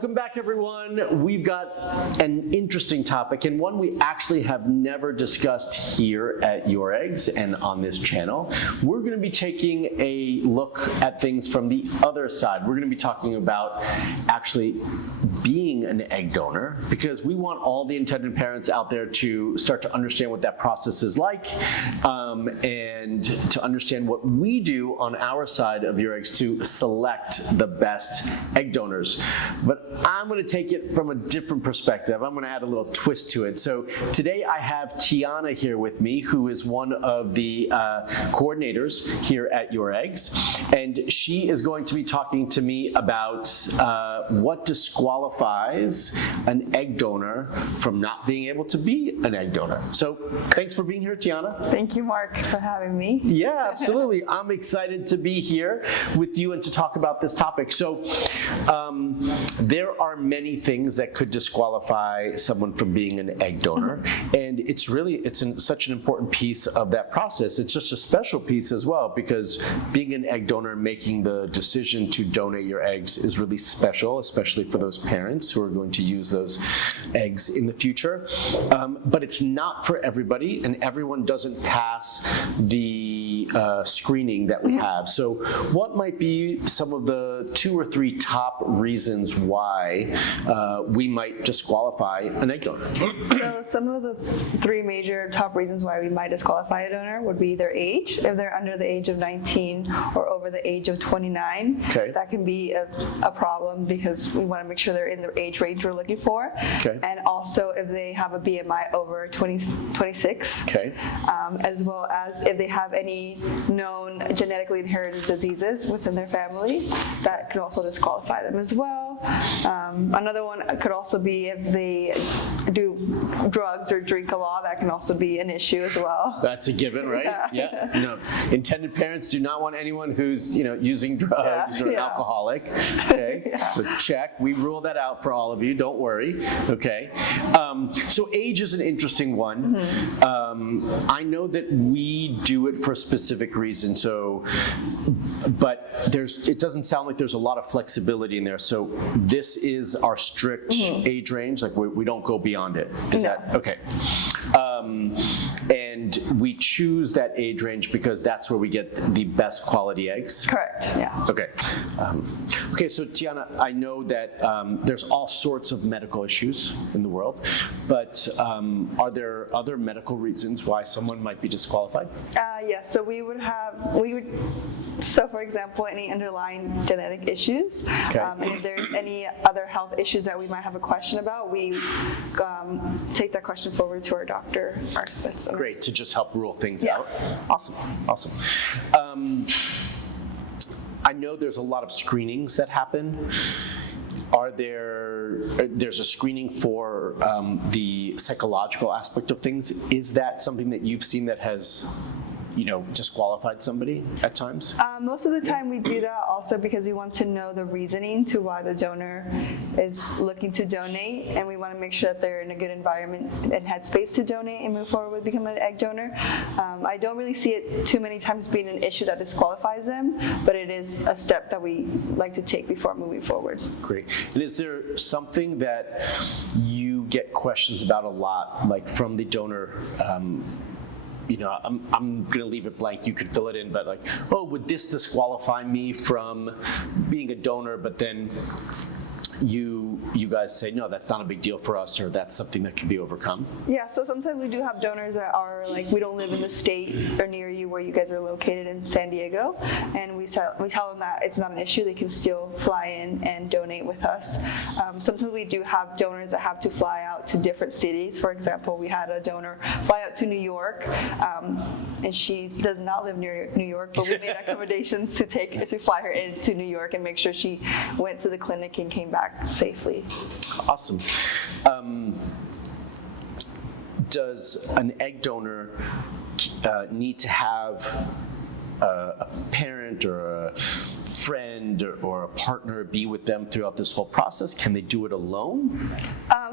Welcome back, everyone. We've got an interesting topic and one we actually have never discussed here at Your Eggs and on this channel. We're going to be taking a look at things from the other side. We're going to be talking about actually being an egg donor, because we want all the intended parents out there to start to understand what that process is like, and to understand what we do on our side of Your Eggs to select the best egg donors. But I'm going to take it from a different perspective. I'm going to add a little twist to it. So today I have Tiana here with me, who is one of the coordinators here at Your Eggs, and she is going to be talking to me about what disqualifies an egg donor from not being able to be an egg donor. So thanks for being here, Tiana. Thank you, Mark, for having me. Yeah, absolutely. I'm excited to be here with you and to talk about this topic. So there are many things that could disqualify someone from being an egg donor, and it's such an important piece of that process. It's just a special piece as well, because being an egg donor, making the decision to donate your eggs is really special, especially for those parents who are going to use those eggs in the future. But it's not for everybody, and everyone doesn't pass the screening that we have. So what might be some of the 2 or 3 top reasons why we might disqualify an egg donor? So some of the 3 major top reasons why we might disqualify a donor would be their age. If they're under the age of 19 or over the age of 29, okay, that can be a problem, because we want to make sure they're in the age range we're looking for. Okay. And also if they have a BMI over 26, okay, as well as if they have any known genetically inherited diseases within their family, that could also disqualify them as well. Another one could also be if they do drugs or drink a lot. That can also be an issue as well. That's a given, right? Yeah. Intended parents do not want anyone who's using drugs or an alcoholic. Okay, so check. We rule that out for all of you. Don't worry. Okay. So age is an interesting one. I know that we do it for a specific reason. So, but it doesn't sound like there's a lot of flexibility in there. So this is our strict age range. Like we don't go beyond it. Is that okay? And we choose that age range because that's where we get the best quality eggs. Correct. Yeah. Okay. Okay. So Tiana, I know that there's all sorts of medical issues in the world, but are there other medical reasons why someone might be disqualified? Yes. So so for example, any underlying genetic issues, and if there's any other health issues that we might have a question about, we take that question forward to our doctor. Great, to just help rule things out. Awesome. I know there's a lot of screenings that happen. There's a screening for the psychological aspect of things. Is that something that you've seen that has disqualified somebody at times? Most of the time we do that also because we want to know the reasoning to why the donor is looking to donate, and we want to make sure that they're in a good environment and headspace to donate and move forward with becoming an egg donor. I don't really see it too many times being an issue that disqualifies them, but it is a step that we like to take before moving forward. Great. And is there something that you get questions about a lot, like from the donor? I'm going to leave it blank. You could fill it in, but like, oh, would this disqualify me from being a donor? But then you guys say, no, that's not a big deal for us, or that's something that can be overcome? Yeah, so sometimes we do have donors that are like, we don't live in the state or near you where you guys are located in San Diego, and we tell them that it's not an issue. They can still fly in and donate with us. Sometimes we do have donors that have to fly out to different cities. For example, we had a donor fly out to New York, and she does not live near New York, but we made accommodations to fly her into New York and make sure she went to the clinic and came back safely. Awesome. Does an egg donor need to have a parent parent or a friend or a partner be with them throughout this whole process? Can they do it alone?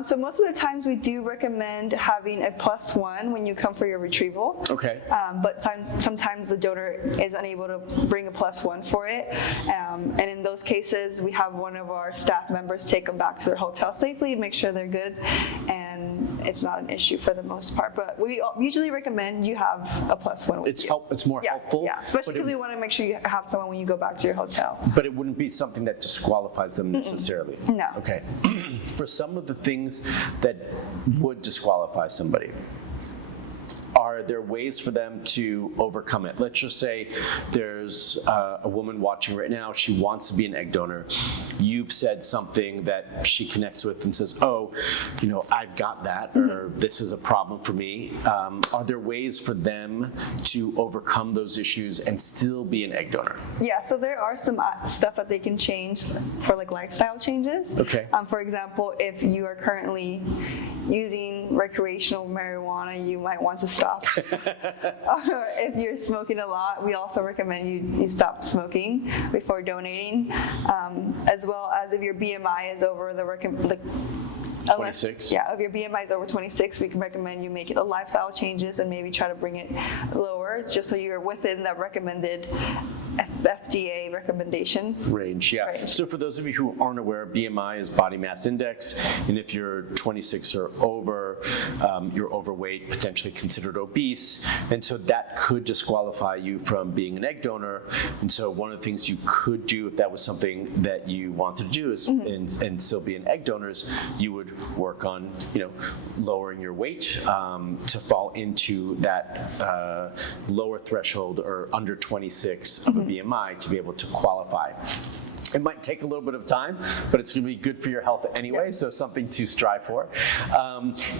So most of the times we do recommend having a +1 when you come for your retrieval. Okay. But sometimes the donor is unable to bring a +1 for it. And in those cases, we have one of our staff members take them back to their hotel safely, make sure they're good, and it's not an issue for the most part. But we usually recommend you have a +1 with you. It's more helpful. Yeah, especially because we want to make sure you have someone when you go back to your hotel. But it wouldn't be something that disqualifies them necessarily. No. Okay. For some of the things that would disqualify somebody, are there ways for them to overcome it? Let's just say there's a woman watching right now, she wants to be an egg donor. You've said something that she connects with and says, oh, I've got that, or this is a problem for me. Are there ways for them to overcome those issues and still be an egg donor? Yeah, so there are some stuff that they can change for like lifestyle changes. Okay. For example, if you are currently using recreational marijuana, you might want to stop. Or if you're smoking a lot, we also recommend you stop smoking before donating, as well as if your BMI is over the 26? Yeah, if your BMI is over 26, we can recommend you make the lifestyle changes and maybe try to bring it lower, just so you're within the recommended FDA recommendation range. Yeah. Range. So for those of you who aren't aware, BMI is body mass index, and if you're 26 or over, you're overweight, potentially considered obese, and so that could disqualify you from being an egg donor. And so one of the things you could do, if that was something that you wanted to do, is and still be an egg donor, is you would work on lowering your weight to fall into that lower threshold or under 26 of a BMI to be able to qualify. It might take a little bit of time, but it's going to be good for your health anyway, so something to strive for.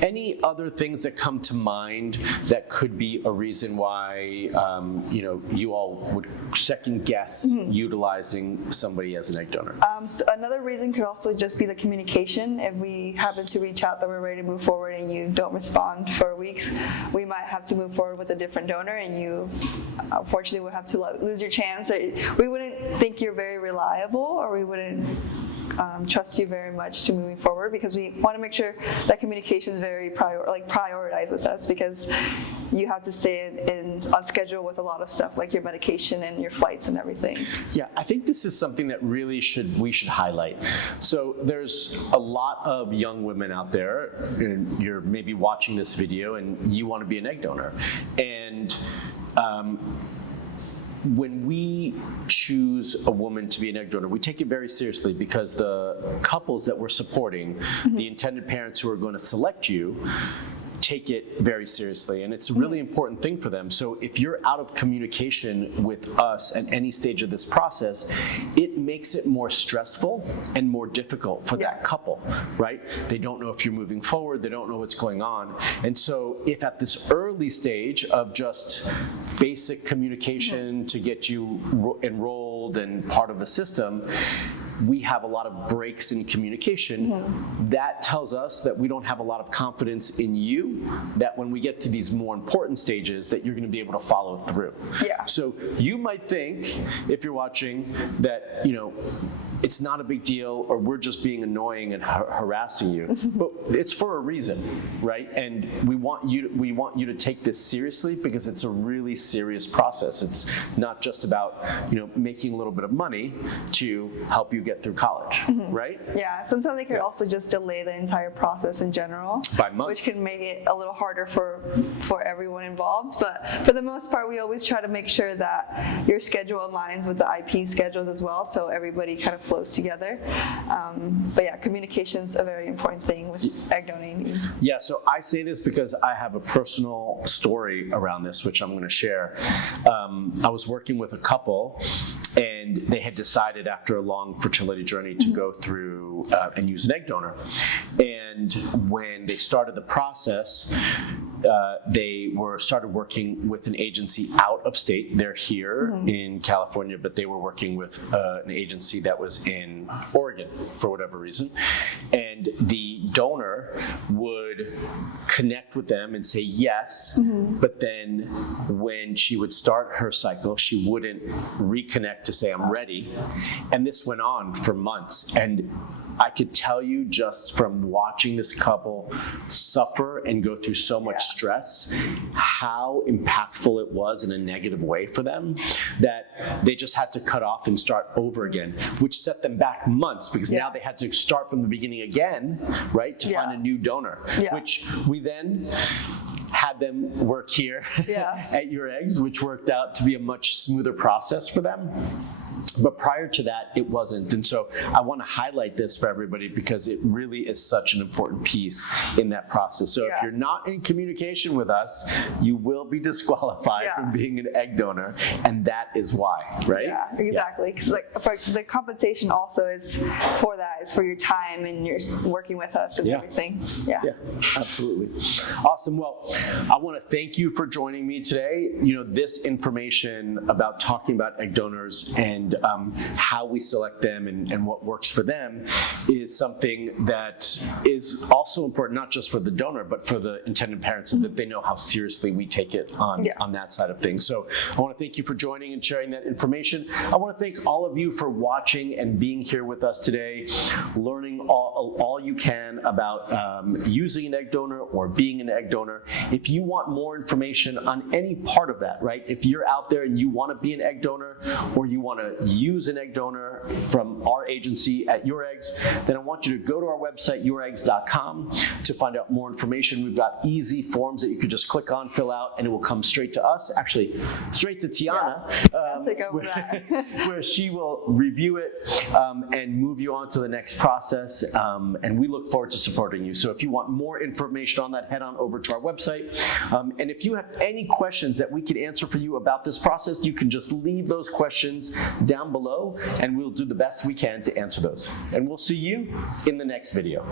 Any other things that come to mind that could be a reason why you all would second guess utilizing somebody as an egg donor? So another reason could also just be the communication. If we happen to reach out that we're ready to move forward and you don't respond for weeks, we might have to move forward with a different donor, and you unfortunately would have to lose your chance. We wouldn't think you're very reliable, or we wouldn't trust you very much to moving forward, because we want to make sure that communication is very prioritized with us, because you have to stay on schedule with a lot of stuff like your medication and your flights and everything. Yeah, I think this is something that really we should highlight. So there's a lot of young women out there, and you're maybe watching this video and you want to be an egg donor. And when we choose a woman to be an egg donor, we take it very seriously, because the couples that we're supporting, the intended parents who are going to select you, take it very seriously, and it's a really important thing for them. So if you're out of communication with us at any stage of this process, it makes it more stressful and more difficult for that couple, right? They don't know if you're moving forward, they don't know what's going on. And so if at this early stage of just basic communication to get you enrolled and part of the system, we have a lot of breaks in communication, that tells us that we don't have a lot of confidence in you, that when we get to these more important stages, that you're going to be able to follow through. Yeah. So you might think, if you're watching, that it's not a big deal, or we're just being annoying and harassing you, but it's for a reason, right? And we want you to take this seriously, because it's a really serious process. It's not just about making a little bit of money to help you get through college, right? Yeah, sometimes they could also just delay the entire process in general, by months, which can make it a little harder for everyone involved. But for the most part, we always try to make sure that your schedule aligns with the IP schedules as well, so everybody kind of flows together. But yeah, communication's a very important thing with egg donating. Yeah, so I say this because I have a personal story around this, which I'm going to share. I was working with a couple, and they had decided after a long fertility journey to go through and use an egg donor. And when they started the process, they started working with an agency out of state. They're here in California, but they were working with an agency that was in Oregon for whatever reason. And the donor would connect with them and say yes, but then when she would start her cycle, she wouldn't reconnect to say, I'm ready. And this went on for months. And I could tell you just from watching this couple suffer and go through so much stress, how impactful it was in a negative way for them, that they just had to cut off and start over again, which set them back months because now they had to start from the beginning again, right, to find a new donor, which we then had them work here at Your Eggs, which worked out to be a much smoother process for them. But prior to that, it wasn't. And so I want to highlight this for everybody because it really is such an important piece in that process. So if you're not in communication with us, you will be disqualified from being an egg donor. And that is why, right? Yeah, exactly. Because the compensation also is for that, is for your time and you're working with us and everything. Yeah, absolutely. Awesome. Well, I want to thank you for joining me today. You know, this information about talking about egg donors and how we select them and what works for them is something that is also important, not just for the donor, but for the intended parents, so that they know how seriously we take it on that side of things. So I want to thank you for joining and sharing that information. I want to thank all of you for watching and being here with us today, learning all you can about using an egg donor or being an egg donor. If you want more information on any part of that, right? If you're out there and you want to be an egg donor or you want to use an egg donor from our agency at Your Eggs, then I want you to go to our website, youreggs.com, to find out more information. We've got easy forms that you could just click on, fill out, and it will come straight to us, actually straight to Tiana, I'll take over that. where she will review it and move you on to the next process. And we look forward to supporting you. So if you want more information on that, head on over to our website. And if you have any questions that we can answer for you about this process, you can just leave those questions down below and we'll do the best we can to answer those. And we'll see you in the next video.